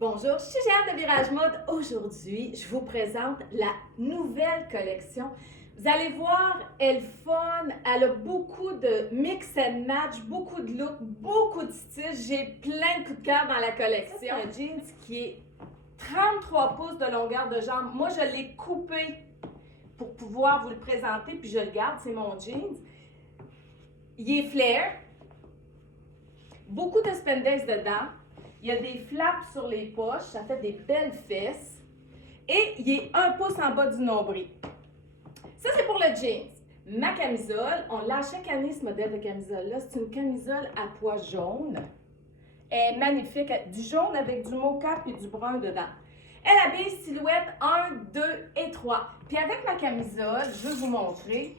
Bonjour, je suis Jeanne de Virage Mode. Aujourd'hui, je vous présente la nouvelle collection. Vous allez voir, elle est fun, elle a beaucoup de mix and match, beaucoup de looks, beaucoup de styles. J'ai plein de coups de cœur dans la collection. C'est un jeans qui est 33 pouces de longueur de jambe. Moi, je l'ai coupé pour pouvoir vous le présenter, puis je le garde, c'est mon jeans. Il est flare, beaucoup de spandex dedans. Il y a des flaps sur les poches, ça fait des belles fesses. Et il est 1 pouce en bas du nombril. Ça, c'est pour le jeans. Ma camisole, on l'a chaque année, ce modèle de camisole-là. C'est une camisole à pois jaune. Elle est magnifique, du jaune avec du mocha et du brun dedans. Elle habille silhouette 1, 2 et 3. Puis avec ma camisole, je vais vous montrer,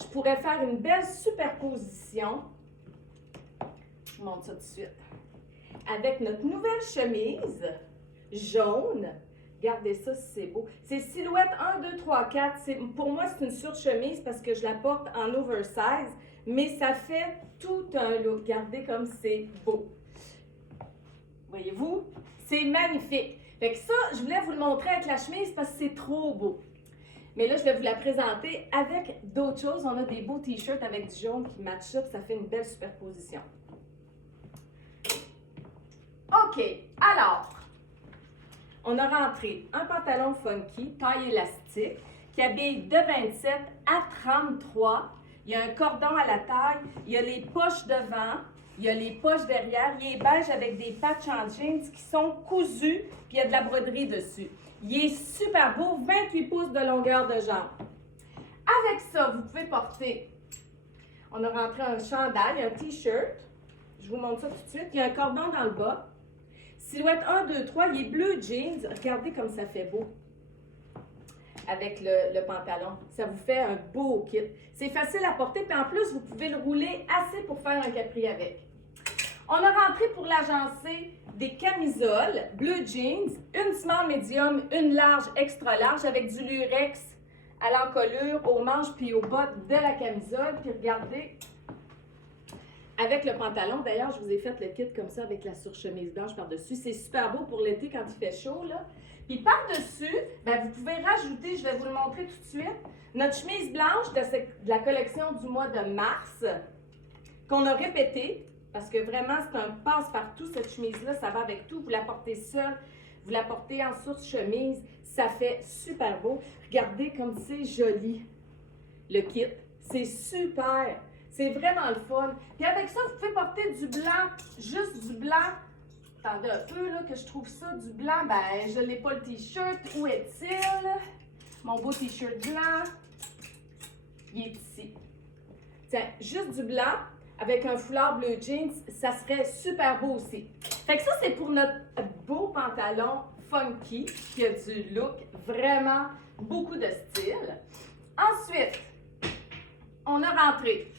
je pourrais faire une belle superposition. Je vous montre ça tout de suite. Avec notre nouvelle chemise jaune. Regardez ça si c'est beau. C'est silhouette 1, 2, 3, 4. Pour moi, c'est une surchemise parce que je la porte en oversize, mais ça fait tout un look. Regardez comme c'est beau. Voyez-vous? C'est magnifique. Fait que ça, je voulais vous le montrer avec la chemise parce que c'est trop beau. Mais là, je vais vous la présenter avec d'autres choses. On a des beaux t-shirts avec du jaune qui matchent ça, puis ça fait une belle superposition. OK, alors, on a rentré un pantalon funky, taille élastique, qui habille de 27 à 33. Il y a un cordon à la taille, il y a les poches devant, il y a les poches derrière. Il est beige avec des patchs en jeans qui sont cousus, puis il y a de la broderie dessus. Il est super beau, 28 pouces de longueur de jambe. Avec ça, vous pouvez porter, on a rentré un chandail, un t-shirt. Je vous montre ça tout de suite. Il y a un cordon dans le bas. Silhouette 1, 2, 3, il est bleu jeans. Regardez comme ça fait beau avec le pantalon. Ça vous fait un beau kit. C'est facile à porter, puis en plus, vous pouvez le rouler assez pour faire un capri avec. On a rentré pour l'agencer des camisoles bleu jeans, une small medium, une large extra large avec du lurex à l'encolure, aux manches puis au bas de la camisole. Puis regardez, avec le pantalon, d'ailleurs, je vous ai fait le kit comme ça avec la surchemise blanche par-dessus. C'est super beau pour l'été quand il fait chaud, là. Puis par-dessus, ben, vous pouvez rajouter, je vais vous le montrer tout de suite, notre chemise blanche de la collection du mois de mars, qu'on a répétée, parce que vraiment, c'est un passe-partout, cette chemise-là, ça va avec tout. Vous la portez seule, vous la portez en surchemise, ça fait super beau. Regardez comme c'est joli, le kit. C'est super! C'est vraiment le fun. Puis avec ça, vous pouvez porter du blanc, juste du blanc. Attendez un peu, là, que je trouve ça, du blanc. Ben, je n'ai pas le t-shirt. Où est-il? Mon beau t-shirt blanc. Il est ici. Tiens, juste du blanc avec un foulard bleu jeans, ça serait super beau aussi. Fait que ça, c'est pour notre beau pantalon funky qui a du look, vraiment beaucoup de style. Ensuite, on a rentré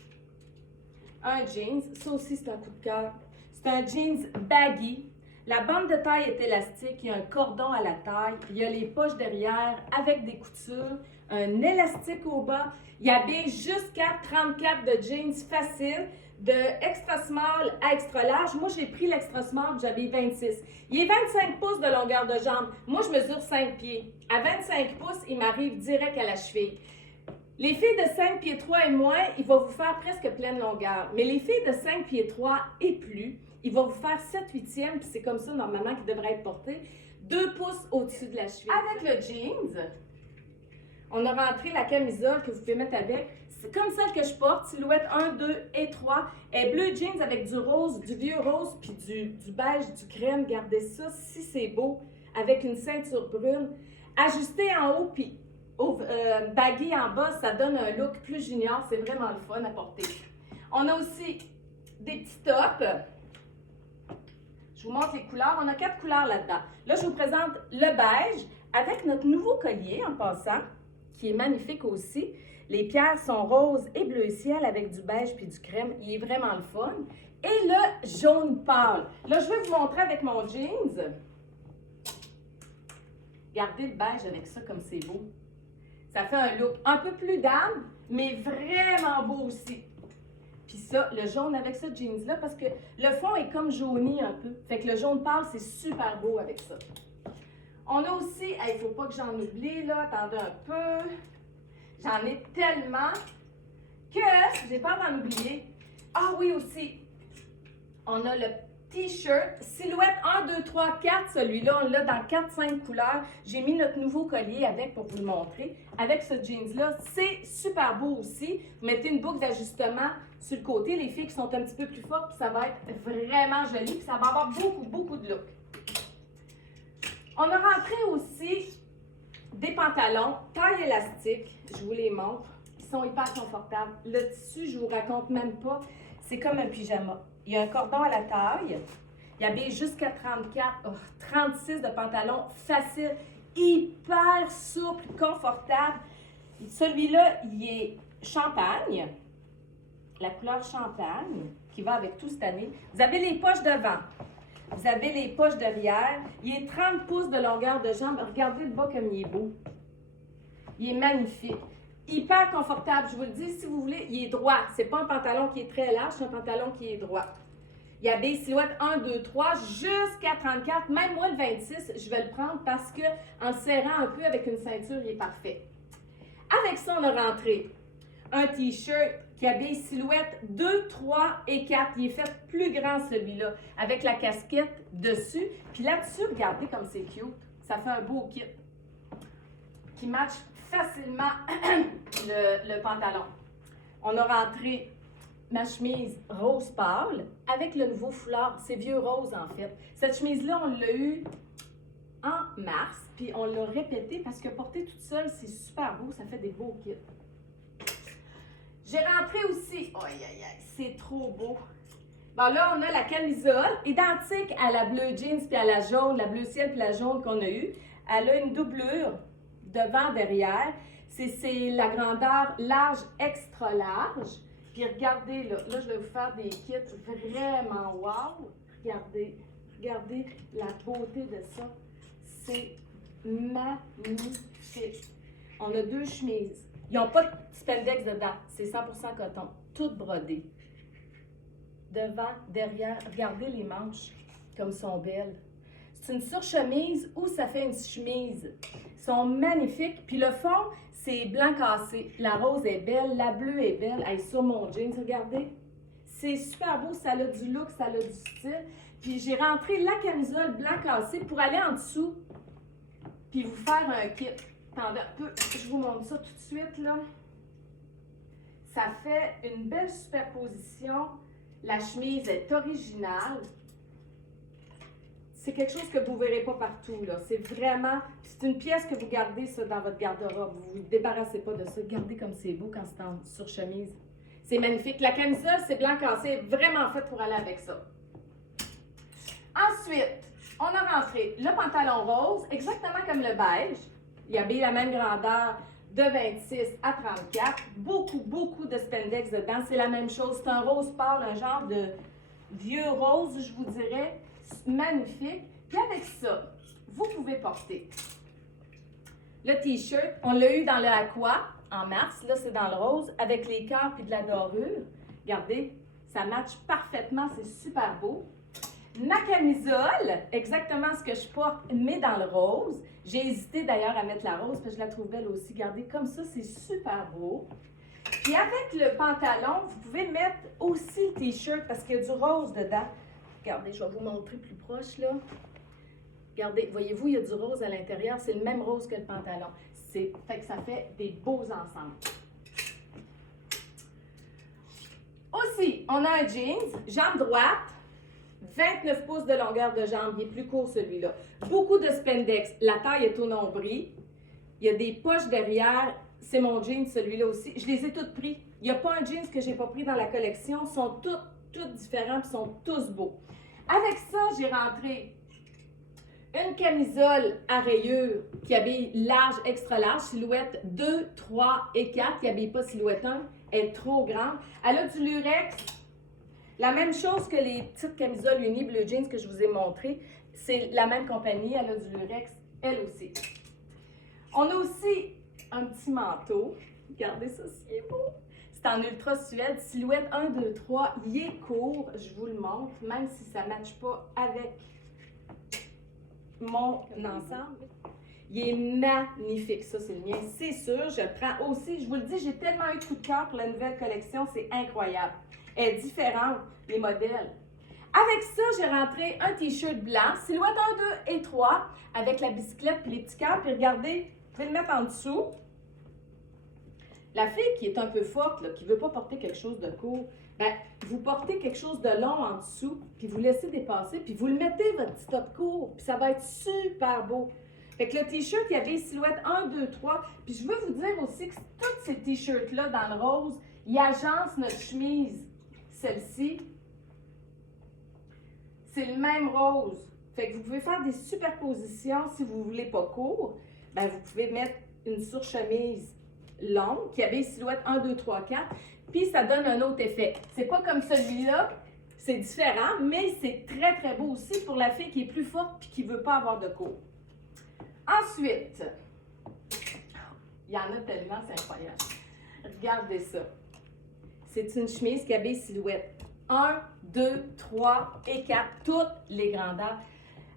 un jeans, ça aussi c'est un coup de cœur. C'est un jeans baggy. La bande de taille est élastique, il y a un cordon à la taille, il y a les poches derrière avec des coutures, un élastique au bas. Il habille jusqu'à 34 de jeans facile, de extra small à extra large. Moi j'ai pris l'extra small, j'habille 26. Il est 25 pouces de longueur de jambe. Moi je mesure 5 pieds. À 25 pouces, il m'arrive direct à la cheville. Les filles de 5 pieds 3 et moins, il va vous faire presque pleine longueur. Mais les filles de 5 pieds 3 et plus, il va vous faire 7/8e, puis c'est comme ça normalement qu'il devrait être porté, 2 pouces au-dessus de la cheville. Avec le jeans, on a rentré la camisole que vous pouvez mettre avec. C'est comme celle que je porte, silhouette 1, 2 et 3. Elle est bleu jeans avec du rose, du vieux rose, puis du beige, du crème. Regardez ça, si c'est beau, avec une ceinture brune. Ajustée en haut, puis baggy en bas, ça donne un look plus junior. C'est vraiment le fun à porter. On a aussi des petits tops. Je vous montre les couleurs. On a 4 couleurs là-dedans. Là, je vous présente le beige avec notre nouveau collier en passant, qui est magnifique aussi. Les pierres sont roses et bleu ciel avec du beige puis du crème. Il est vraiment le fun. Et le jaune pâle. Là, je vais vous montrer avec mon jeans. Regardez le beige avec ça comme c'est beau. Ça fait un look un peu plus dame, mais vraiment beau aussi. Puis Puis ça, le jaune avec ce jeans-là, parce que le fond est comme jauni un peu. Fait que le jaune pâle, c'est super beau avec ça. On a aussi, il ne faut pas que j'en oublie, là, attendez un peu. J'en ai tellement que j'ai peur d'en oublier. Ah oui, aussi, on a le T-shirt, silhouette 1, 2, 3, 4, celui-là, on l'a dans 4-5 couleurs. J'ai mis notre nouveau collier avec pour vous le montrer. Avec ce jeans-là, c'est super beau aussi. Vous mettez une boucle d'ajustement sur le côté, les filles qui sont un petit peu plus fortes, puis ça va être vraiment joli, puis ça va avoir beaucoup, beaucoup de look. On a rentré aussi des pantalons taille élastique, je vous les montre, ils sont hyper confortables. Le tissu, je vous raconte même pas, c'est comme un pyjama. Il y a un cordon à la taille, il habille jusqu'à 34, 36 de pantalons facile, hyper souple, confortable. Celui-là, il est champagne, la couleur champagne, qui va avec tout cette année. Vous avez les poches devant. Vous avez les poches derrière. Il est 30 pouces de longueur de jambe. Regardez le bas comme il est beau. Il est magnifique. Hyper confortable. Je vous le dis, si vous voulez, il est droit. Ce n'est pas un pantalon qui est très large, c'est un pantalon qui est droit. Il y a des silhouettes 1, 2, 3 jusqu'à 34. Même moi, le 26, je vais le prendre parce qu'en le serrant un peu avec une ceinture, il est parfait. Avec ça, on a rentré un T-shirt qui habille silhouette 2, 3 et 4. Il est fait plus grand celui-là, avec la casquette dessus. Puis là-dessus, regardez comme c'est cute. Ça fait un beau kit qui match facilement le pantalon. On a rentré ma chemise rose pâle avec le nouveau foulard. C'est vieux rose en fait. Cette chemise-là, on l'a eue en mars, puis on l'a répétée parce que porter toute seule, c'est super beau. Ça fait des beaux kits. J'ai rentré aussi, c'est trop beau. Bon, là, on a la camisole, identique à la bleu jeans puis à la jaune, la bleu ciel puis la jaune qu'on a eue. Elle a une doublure devant, derrière. C'est la grandeur large, extra large. Puis regardez, là, je vais vous faire des kits vraiment wow. Regardez la beauté de ça. C'est magnifique. On a deux chemises. Ils n'ont pas de spandex dedans, c'est 100% coton, tout brodé. Devant, derrière, regardez les manches, comme sont belles. C'est une surchemise ou ça fait une chemise. Ils sont magnifiques. Puis le fond, c'est blanc cassé. La rose est belle, la bleue est belle. Elle est sur mon jeans, regardez. C'est super beau, ça a du look, ça a du style. Puis j'ai rentré la camisole blanc cassé pour aller en dessous, puis vous faire un kit. Attendez un peu, je vous montre ça tout de suite, là. Ça fait une belle superposition. La chemise est originale. C'est quelque chose que vous ne verrez pas partout, là. C'est vraiment... C'est une pièce que vous gardez, ça, dans votre garde-robe. Vous ne vous débarrassez pas de ça. Regardez comme c'est beau quand c'est en surchemise. C'est magnifique. La camisole, c'est blanc cassé. Vraiment fait pour aller avec ça. Ensuite, on a rentré le pantalon rose, exactement comme le beige. Il habille la même grandeur de 26 à 34. Beaucoup de spandex dedans. C'est la même chose. C'est un rose pâle, un genre de vieux rose, je vous dirais. Magnifique. Puis avec ça, vous pouvez porter le T-shirt. On l'a eu dans le aqua en mars. Là, c'est dans le rose avec les cœurs puis de la dorure. Regardez, ça matche parfaitement. C'est super beau. Ma camisole, exactement ce que je porte, mais dans le rose. J'ai hésité d'ailleurs à mettre la rose, parce que je la trouve belle aussi. Regardez, comme ça, c'est super beau. Puis avec le pantalon, vous pouvez mettre aussi le T-shirt, parce qu'il y a du rose dedans. Regardez, je vais vous montrer plus proche, là. Regardez, voyez-vous, il y a du rose à l'intérieur. C'est le même rose que le pantalon. Fait que ça fait des beaux ensembles. Aussi, on a un jeans, jambe droite. 29 pouces de longueur de jambe, il est plus court celui-là. Beaucoup de spandex, la taille est au nombril. Il y a des poches derrière, c'est mon jean celui-là aussi. Je les ai toutes pris. Il n'y a pas un jeans que je n'ai pas pris dans la collection. Ils sont toutes différents et sont tous beaux. Avec ça, j'ai rentré une camisole à rayures qui habille large, extra large, silhouette 2, 3 et 4. Qui n'habille pas silhouette 1, elle est trop grande. Elle a du lurex. La même chose que les petites camisoles uni bleu jeans que je vous ai montré, c'est la même compagnie, elle a du lurex, elle aussi. On a aussi un petit manteau. Regardez ça, c'est beau. C'est en ultra suède, silhouette 1, 2, 3. Il est court, je vous le montre, même si ça ne matche pas avec mon ensemble. Il est magnifique, ça c'est le mien, c'est sûr. Je prends aussi, je vous le dis, j'ai tellement eu de coup de cœur pour la nouvelle collection, c'est incroyable. Elle est différente, les modèles. Avec ça, j'ai rentré un t-shirt blanc, silhouette 1, 2 et 3, avec la bicyclette et les petits cœurs. Puis regardez, vous pouvez le mettre en dessous. La fille qui est un peu forte, là, qui ne veut pas porter quelque chose de court, ben, vous portez quelque chose de long en dessous, puis vous laissez dépasser, puis vous le mettez, votre petit top court, puis ça va être super beau. Fait que le t-shirt, il y avait silhouette 1, 2, 3. Puis je veux vous dire aussi que tous ces t-shirts-là dans le rose, ils agencent notre chemise. Celle-ci, c'est le même rose. Fait que vous pouvez faire des superpositions si vous ne voulez pas court. Ben, vous pouvez mettre une surchemise longue qui avait silhouette 1, 2, 3, 4. Puis ça donne un autre effet. C'est pas comme celui-là. C'est différent, mais c'est très, très beau aussi pour la fille qui est plus forte et qui ne veut pas avoir de court. Ensuite, il y en a tellement, c'est incroyable. Regardez ça. C'est une chemise qui habille silhouette 1, 2, 3 et 4, toutes les grandeurs.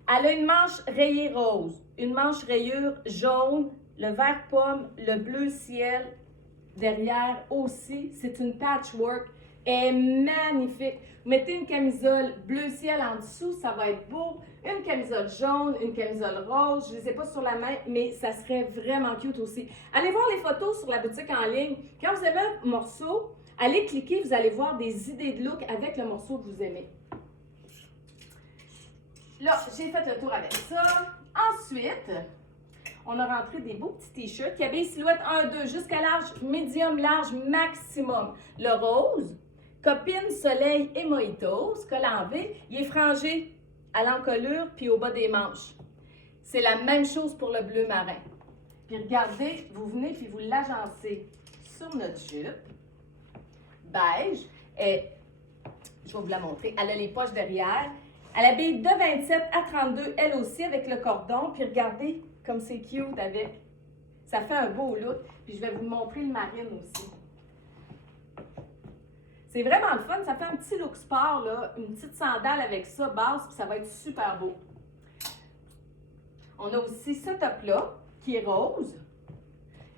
Elle a une manche rayée rose, une manche rayure jaune, le vert pomme, le bleu ciel derrière aussi. C'est une patchwork. Elle est magnifique. Vous mettez une camisole bleu ciel en dessous, ça va être beau. Une camisole jaune, une camisole rose. Je ne les ai pas sur la main, mais ça serait vraiment cute aussi. Allez voir les photos sur la boutique en ligne. Quand vous aimez un morceau, allez cliquer, vous allez voir des idées de look avec le morceau que vous aimez. Là, j'ai fait le tour avec ça. Ensuite, on a rentré des beaux petits t-shirts qui habillent silhouette 1, 2 jusqu'à large, médium, large, maximum. Le rose, copine, soleil et mojitos, col en V, il est frangé à l'encolure puis au bas des manches. C'est la même chose pour le bleu marin. Puis regardez, vous venez puis vous l'agencez sur notre jupe beige et je vais vous la montrer. Elle a les poches derrière. Elle habille de 27 à 32, elle aussi, avec le cordon. Puis regardez comme c'est cute avec. Ça fait un beau look. Puis je vais vous montrer le marine aussi. C'est vraiment le fun. Ça fait un petit look sport, là. Une petite sandale avec ça, basse, puis ça va être super beau. On a aussi ce top-là, qui est rose,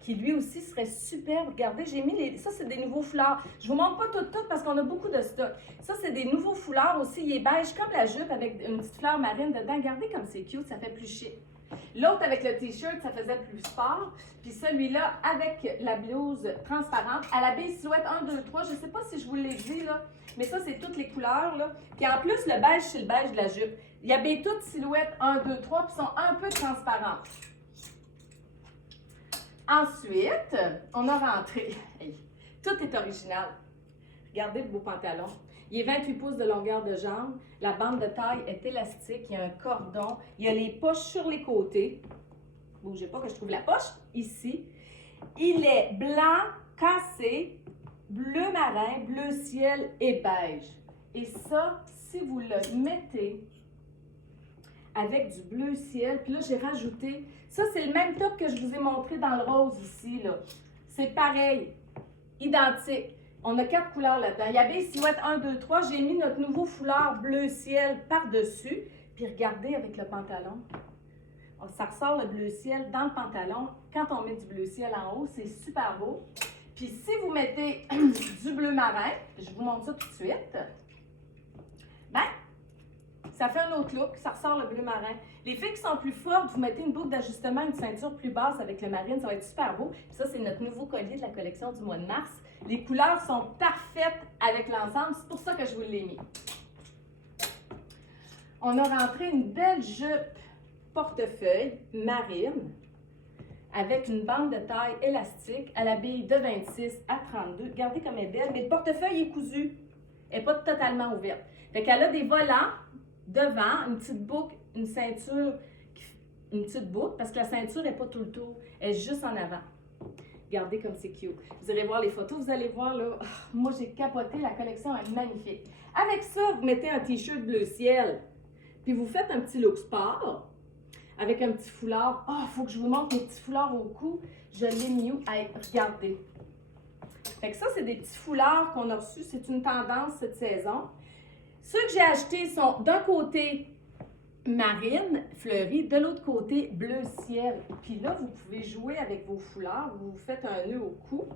qui lui aussi serait superbe. Regardez, j'ai mis les... Ça, c'est des nouveaux foulards. Je ne vous montre pas tout parce qu'on a beaucoup de stock. Ça, c'est des nouveaux foulards aussi. Il est beige comme la jupe avec une petite fleur marine dedans. Regardez comme c'est cute, ça fait plus chic. L'autre avec le t-shirt, ça faisait plus sport. Puis celui-là avec la blouse transparente. À la baie silhouette 1, 2, 3. Je ne sais pas si je vous l'ai dit, là. Mais ça, c'est toutes les couleurs, là. Puis en plus, le beige, c'est le beige de la jupe. Il habille toutes silhouettes 1, 2, 3, puis sont un peu transparentes. Ensuite, on a rentré. Hey, tout est original. Regardez le beau pantalon. Il est 28 pouces de longueur de jambe. La bande de taille est élastique. Il y a un cordon. Il y a les poches sur les côtés. Bougez pas que je trouve la poche. Ici. Il est blanc, cassé, bleu marin, bleu ciel et beige. Et ça, si vous le mettez avec du bleu ciel, puis là, j'ai rajouté... Ça, c'est le même top que je vous ai montré dans le rose ici, là. C'est pareil, identique. On a 4 couleurs là-dedans. Il y avait silhouette 1, 2, 3. J'ai mis notre nouveau foulard bleu ciel par-dessus. Puis regardez avec le pantalon. Ça ressort le bleu ciel dans le pantalon. Quand on met du bleu ciel en haut, c'est super beau. Puis si vous mettez du bleu marin, je vous montre ça tout de suite, ben, ça fait un autre look, ça ressort le bleu marin. Les filles qui sont plus fortes, vous mettez une boucle d'ajustement, une ceinture plus basse avec le marine, ça va être super beau. Puis ça, c'est notre nouveau collier de la collection du mois de mars. Les couleurs sont parfaites avec l'ensemble, c'est pour ça que je vous l'ai mis. On a rentré une belle jupe portefeuille marine avec une bande de taille élastique à la bille de 26 à 32. Regardez comme elle est belle, mais le portefeuille est cousu. Elle n'est pas totalement ouverte. Fait qu'elle a des volants devant, une petite boucle, une ceinture, une petite boucle, parce que la ceinture n'est pas tout le tour, elle est juste en avant. Regardez comme c'est cute. Vous allez voir les photos, vous allez voir là, oh, moi j'ai capoté, la collection est magnifique. Avec ça, vous mettez un t-shirt bleu ciel, puis vous faites un petit look sport, avec un petit foulard. Oh, il faut que je vous montre mes petits foulards au cou. Je l'ai mis où? Hey, regardez. Fait que ça, c'est des petits foulards qu'on a reçus. C'est une tendance cette saison. Ceux que j'ai achetés sont d'un côté marine, fleurie, de l'autre côté bleu ciel. Puis là, vous pouvez jouer avec vos foulards. Vous faites un nœud au cou.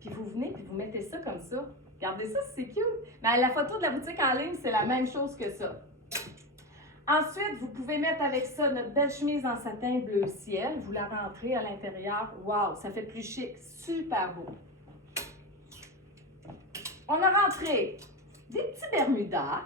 Puis vous venez puis vous mettez ça comme ça. Regardez ça, c'est cute. Mais la photo de la boutique en ligne, c'est la même chose que ça. Ensuite, vous pouvez mettre avec ça notre belle chemise en satin bleu ciel. Vous la rentrez à l'intérieur. Wow, ça fait plus chic. Super beau. On a rentré des petits bermudas,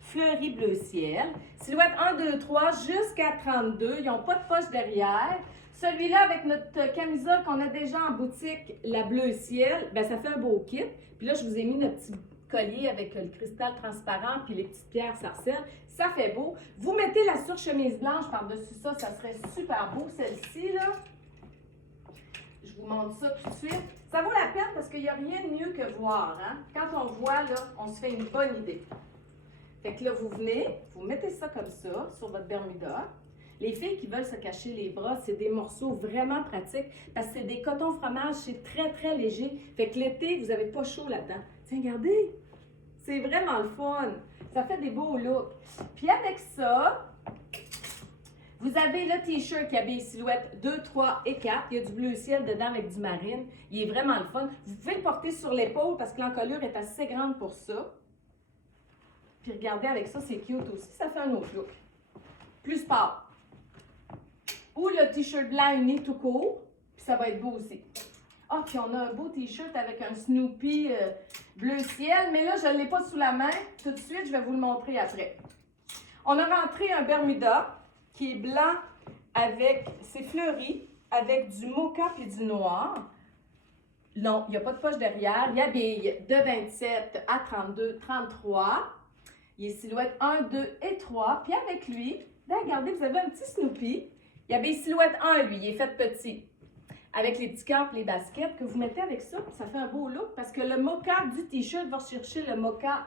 fleuris bleu ciel. Silhouette 1, 2, 3 jusqu'à 32. Ils n'ont pas de poche derrière. Celui-là, avec notre camisole qu'on a déjà en boutique, la bleu ciel, ben ça fait un beau kit. Puis là, je vous ai mis notre petit collier avec le cristal transparent puis les petites pierres sarcelles. Ça fait beau. Vous mettez la surchemise blanche par-dessus ça, ça serait super beau. Celle-ci, là, je vous montre ça tout de suite. Ça vaut la peine parce qu'il n'y a rien de mieux que voir. Hein? Quand on voit, là, on se fait une bonne idée. Fait que là, vous venez, vous mettez ça comme ça sur votre bermuda. Les filles qui veulent se cacher les bras, c'est des morceaux vraiment pratiques parce que c'est des cotons fromage, c'est très, très léger. Fait que l'été, vous n'avez pas chaud là-dedans. Tiens, regardez, c'est vraiment le fun. Ça fait des beaux looks. Puis avec ça, vous avez le t-shirt qui habille silhouette 2, 3 et 4. Il y a du bleu ciel dedans avec du marine. Il est vraiment le fun. Vous pouvez le porter sur l'épaule parce que l'encolure est assez grande pour ça. Puis regardez, avec ça, c'est cute aussi. Ça fait un autre look. Plus sport. Ou le t-shirt blanc uni tout court. Puis ça va être beau aussi. Ah, puis on a un beau t-shirt avec un Snoopy bleu ciel. Mais là, je ne l'ai pas sous la main. Tout de suite, je vais vous le montrer après. On a rentré un Bermuda qui est blanc avec, c'est fleuri, avec du mocha et du noir. Non, il n'y a pas de poche derrière. Il habille de 27 à 32, 33. Il est silhouette 1, 2 et 3. Puis avec lui, là, regardez, vous avez un petit Snoopy. Il habille silhouette 1, lui, il est fait petit. Avec les petits cœurs et les baskets que vous mettez avec ça, ça fait un beau look parce que le mocha du t-shirt va chercher le mocha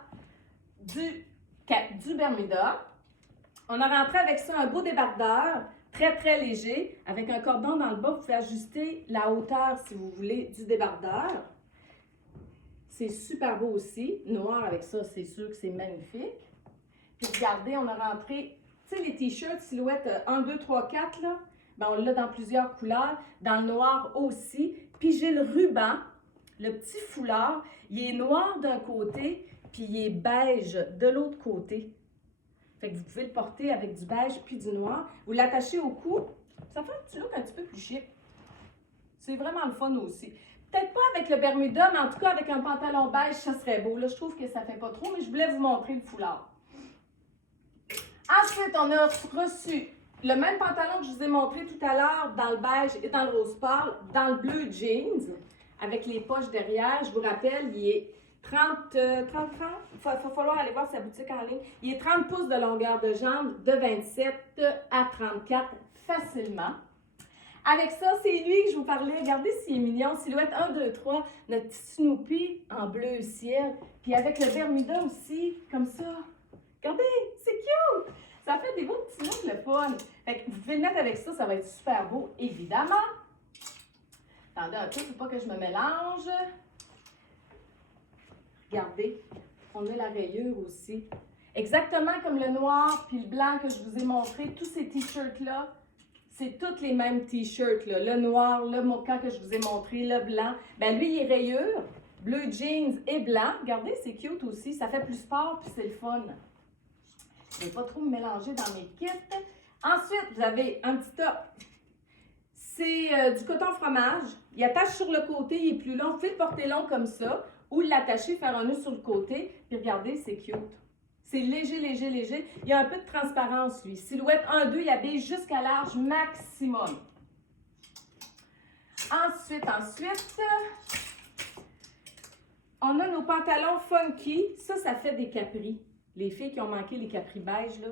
du Bermuda. On a rentré avec ça un beau débardeur, très très léger, avec un cordon dans le bas. Vous pouvez ajuster la hauteur, si vous voulez, du débardeur. C'est super beau aussi. Noir avec ça, c'est sûr que c'est magnifique. Puis regardez, on a rentré, tu sais, les t-shirts silhouette 1, 2, 3, 4, là. Ben, on l'a dans plusieurs couleurs, dans le noir aussi. Puis j'ai le ruban, le petit foulard. Il est noir d'un côté, puis il est beige de l'autre côté. Fait que vous pouvez le porter avec du beige puis du noir. Vous l'attachez au cou. Ça fait un petit look un petit peu plus chic. C'est vraiment le fun aussi. Peut-être pas avec le Bermuda, mais en tout cas avec un pantalon beige, ça serait beau. Là, je trouve que ça fait pas trop, mais je voulais vous montrer le foulard. Ensuite, on a reçu le même pantalon que je vous ai montré tout à l'heure dans le beige et dans le rose pâle, dans le bleu jeans, avec les poches derrière. Je vous rappelle, il est 30. Il va falloir aller voir sa boutique en ligne. Il est 30 pouces de longueur de jambe, de 27 à 34 facilement. Avec ça, c'est lui que je vous parlais. Regardez s'il est mignon. Silhouette 1, 2, 3. Notre petit Snoopy en bleu ciel. Puis avec le Bermuda aussi, comme ça. Regardez, c'est cute! Ça fait des beaux petits looks, le fun. Fait que vous pouvez le mettre avec ça, ça va être super beau, évidemment. Attendez un peu, il ne faut pas que je me mélange. Regardez, on a la rayure aussi. Exactement comme le noir puis le blanc que je vous ai montré, tous ces t-shirts-là, c'est tous les mêmes t-shirts. Le noir, le mocha que je vous ai montré, le blanc. Ben lui, il est rayure, bleu jeans et blanc. Regardez, c'est cute aussi. Ça fait plus sport puis c'est le fun. Je ne vais pas trop me mélanger dans mes kits. Ensuite, vous avez un petit top. C'est du coton fromage. Il attache sur le côté, il est plus long. Vous pouvez le porter long comme ça ou l'attacher, faire un nœud sur le côté. Puis regardez, c'est cute. C'est léger, léger, léger. Il y a un peu de transparence, lui. Silhouette 1, 2, il habille jusqu'à large maximum. Ensuite, on a nos pantalons funky. Ça fait des capris. Les filles qui ont manqué les capris beige, là,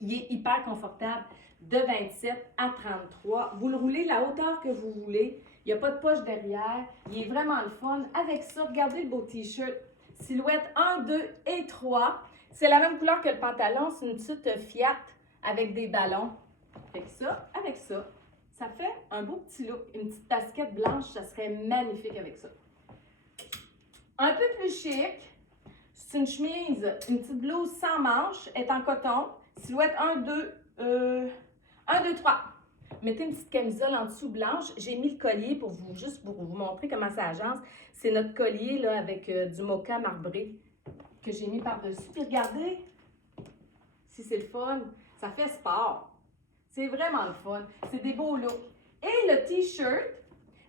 il est hyper confortable. De 27 à 33. Vous le roulez la hauteur que vous voulez. Il n'y a pas de poche derrière. Il est vraiment le fun. Avec ça, regardez le beau t-shirt. Silhouette 1, 2 et 3. C'est la même couleur que le pantalon. C'est une petite Fiat avec des ballons. Avec ça, ça fait un beau petit look. Une petite basket blanche, ça serait magnifique avec ça. Un peu plus chic, c'est une chemise, une petite blouse sans manches, elle est en coton. Silhouette 1, 2, 1, 2, 3. Mettez une petite camisole en dessous blanche. J'ai mis le collier juste pour vous montrer comment ça agence. C'est notre collier là, avec du mocha marbré que j'ai mis par-dessus. Puis regardez, si c'est le fun, ça fait sport. C'est vraiment le fun. C'est des beaux looks. Et le t-shirt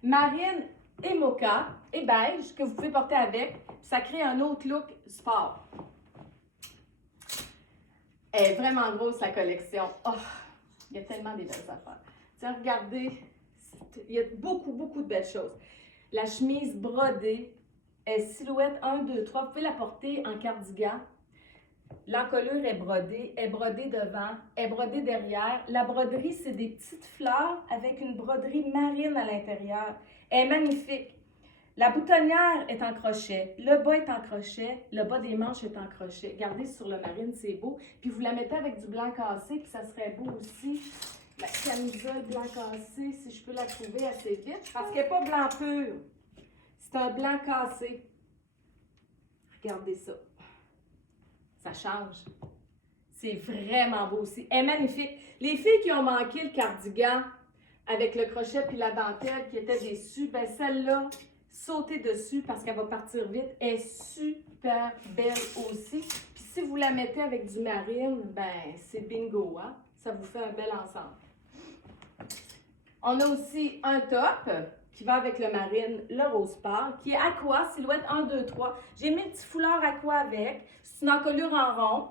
marine et mocha et beige que vous pouvez porter avec. Ça crée un autre look sport. Elle est vraiment grosse la collection. Oh, il y a tellement des belles affaires. Tiens, regardez, il y a beaucoup, beaucoup de belles choses. La chemise brodée est silhouette 1, 2, 3. Vous pouvez la porter en cardigan. L'encolure est brodée devant, est brodée derrière. La broderie, c'est des petites fleurs avec une broderie marine à l'intérieur. Elle est magnifique. La boutonnière est en crochet, le bas est en crochet, le bas des manches est en crochet. Regardez sur le marine, c'est beau. Puis vous la mettez avec du blanc cassé, puis ça serait beau aussi. La camisole blanc cassé, si je peux la trouver assez vite, parce qu'elle n'est pas blanc pur. C'est un blanc cassé. Regardez ça. Ça change. C'est vraiment beau aussi. Elle est magnifique. Les filles qui ont manqué le cardigan avec le crochet puis la dentelle qui étaient déçues, ben celle-là, sautez dessus parce qu'elle va partir vite. Elle est super belle aussi. Puis si vous la mettez avec du marine, ben c'est bingo, hein? Ça vous fait un bel ensemble. On a aussi un top qui va avec le marine, le rose pâle, qui est aqua, silhouette 1, 2, 3. J'ai mis un petit foulard aqua avec. C'est une encolure en rond.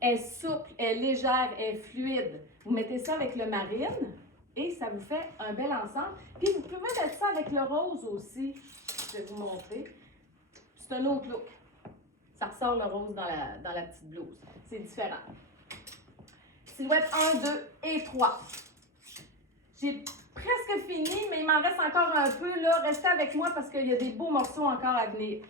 Elle est souple, elle est légère, elle est fluide. Vous mettez ça avec le marine et ça vous fait un bel ensemble. Puis vous pouvez mettre ça avec le rose aussi. Je vais vous montrer. C'est un autre look. Ça ressort le rose dans la petite blouse. C'est différent. Silhouette 1, 2 et 3. J'ai presque fini, mais il m'en reste encore un peu. Là. Restez avec moi parce qu'il y a des beaux morceaux encore à venir.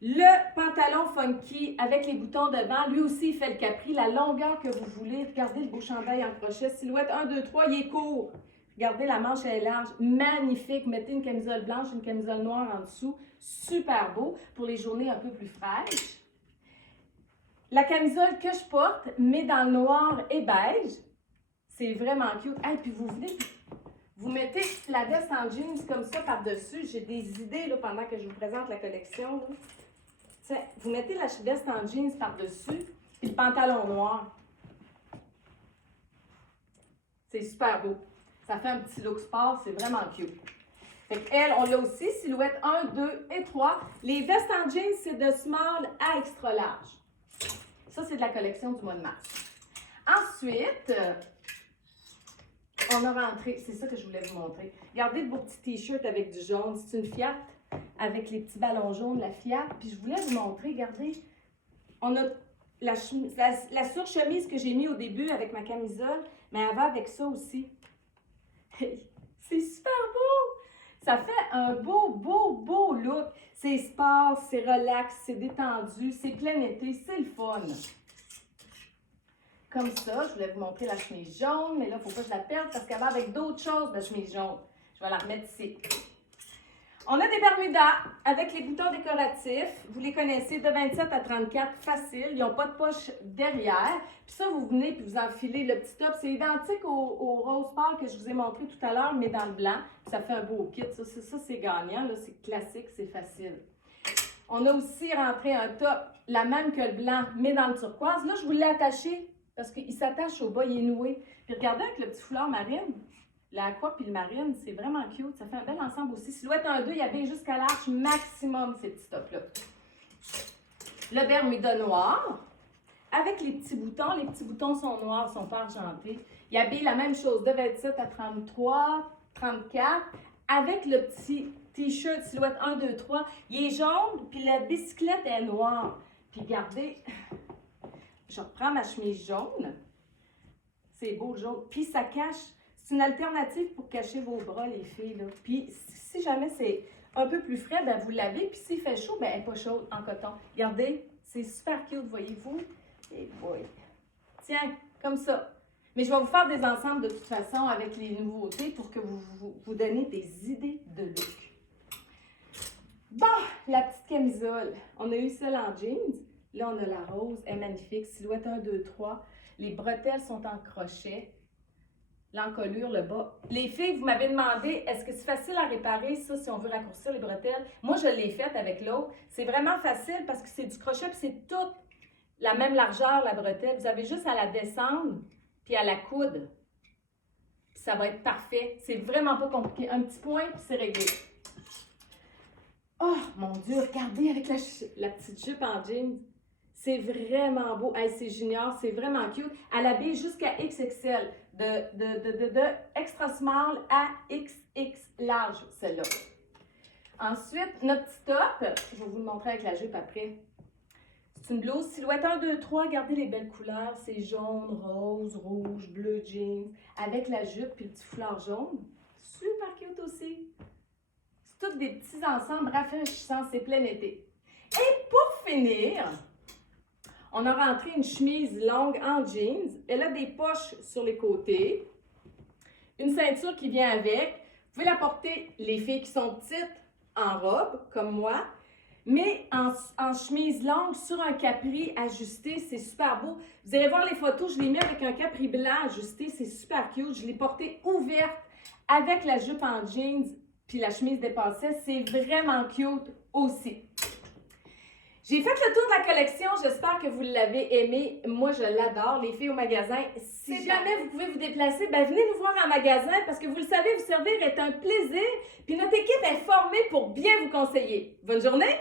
Le pantalon funky avec les boutons devant, lui aussi, il fait le capri, la longueur que vous voulez. Regardez le beau chandail en crochet. Silhouette 1, 2, 3, il est court. Regardez, la manche elle est large. Magnifique. Mettez une camisole blanche, une camisole noire en dessous. Super beau pour les journées un peu plus fraîches. La camisole que je porte, mais dans le noir et beige. C'est vraiment cute. Et puis vous venez, vous mettez la veste en jeans comme ça par-dessus. J'ai des idées là, pendant que je vous présente la collection. Là. Vous mettez la veste en jeans par-dessus, puis le pantalon noir. C'est super beau. Ça fait un petit look sport, c'est vraiment cute. Fait qu'elle, on l'a aussi, silhouette 1, 2 et 3. Les vestes en jeans, c'est de small à extra large. Ça, c'est de la collection du mois de mars. Ensuite, on a rentré, c'est ça que je voulais vous montrer. Regardez le beau petit t-shirt avec du jaune. C'est une Fiat avec les petits ballons jaunes, la Fiat. Puis je voulais vous montrer, regardez, on a la surchemise que j'ai mis au début avec ma camisole, mais elle va avec ça aussi. C'est super beau! Ça fait un beau look. C'est sport, c'est relax, c'est détendu, c'est plein été, c'est le fun. Comme ça, je voulais vous montrer la chemise jaune, mais là, il ne faut pas que je la perde parce qu'elle va avec d'autres choses, la chemise jaune. Je vais la remettre ici. On a des Bermudas avec les boutons décoratifs. Vous les connaissez, de 27 à 34, facile. Ils n'ont pas de poche derrière. Puis ça, vous venez et vous enfilez le petit top. C'est identique au rose pâle que je vous ai montré tout à l'heure, mais dans le blanc. Puis ça fait un beau kit. Ça c'est gagnant. C'est classique, c'est facile. On a aussi rentré un top, la même que le blanc, mais dans le turquoise. Là, je vous l'ai attaché parce qu'il s'attache au bas, il est noué. Puis regardez avec le petit foulard marine. L'aqua puis le marine, c'est vraiment cute. Ça fait un bel ensemble aussi. Silhouette 1, 2, il y avait jusqu'à l'arche maximum ces petits tops-là. Le Bermuda noir, avec les petits boutons. Les petits boutons sont noirs, sont pas argentés. Il habille la même chose, de 27 à 33, 34, avec le petit t-shirt silhouette 1, 2, 3. Il est jaune, puis la bicyclette est noire. Puis regardez, je reprends ma chemise jaune. C'est beau le jaune. Puis ça cache. C'est une alternative pour cacher vos bras, les filles. Là. Puis, si jamais c'est un peu plus frais, ben, vous lavez. Puis, s'il fait chaud, ben, elle n'est pas chaude en coton. Regardez, c'est super cute, voyez-vous? Et boy. Tiens, comme ça. Mais je vais vous faire des ensembles de toute façon avec les nouveautés pour que vous donniez des idées de look. Bon, la petite camisole. On a eu celle en jeans. Là, on a la rose. Elle est magnifique. Silhouette 1, 2, 3. Les bretelles sont en crochet. L'encolure, le bas. Les filles, vous m'avez demandé, est-ce que c'est facile à réparer ça si on veut raccourcir les bretelles? Moi, je l'ai faite avec l'autre. C'est vraiment facile parce que c'est du crochet puis c'est toute la même largeur, la bretelle. Vous avez juste à la descendre puis à la coudre. Puis ça va être parfait. C'est vraiment pas compliqué. Un petit point puis c'est réglé. Oh, mon Dieu, regardez avec la petite jupe en jeans. C'est vraiment beau. Hey, c'est junior, c'est vraiment cute. Elle habille jusqu'à XXL. De extra small à XX large, celle-là. Ensuite, notre petit top. Je vais vous le montrer avec la jupe après. C'est une blouse silhouette 1, 2, 3. Regardez les belles couleurs. C'est jaune, rose, rouge, bleu, jeans. Avec la jupe puis le petit foulard jaune. Super cute aussi. C'est tous des petits ensembles rafraîchissants. C'est plein été. Et pour finir, on a rentré une chemise longue en jeans. Elle a des poches sur les côtés. Une ceinture qui vient avec. Vous pouvez la porter, les filles qui sont petites, en robe, comme moi. Mais en chemise longue, sur un capri ajusté, c'est super beau. Vous allez voir les photos, je l'ai mis avec un capri blanc ajusté. C'est super cute. Je l'ai portée ouverte avec la jupe en jeans puis la chemise dépassée. C'est vraiment cute aussi. J'ai fait le tour de la collection, j'espère que vous l'avez aimé. Moi, je l'adore, les filles au magasin. Si jamais vous pouvez vous déplacer, ben venez nous voir en magasin parce que vous le savez, vous servir est un plaisir. Puis notre équipe est formée pour bien vous conseiller. Bonne journée!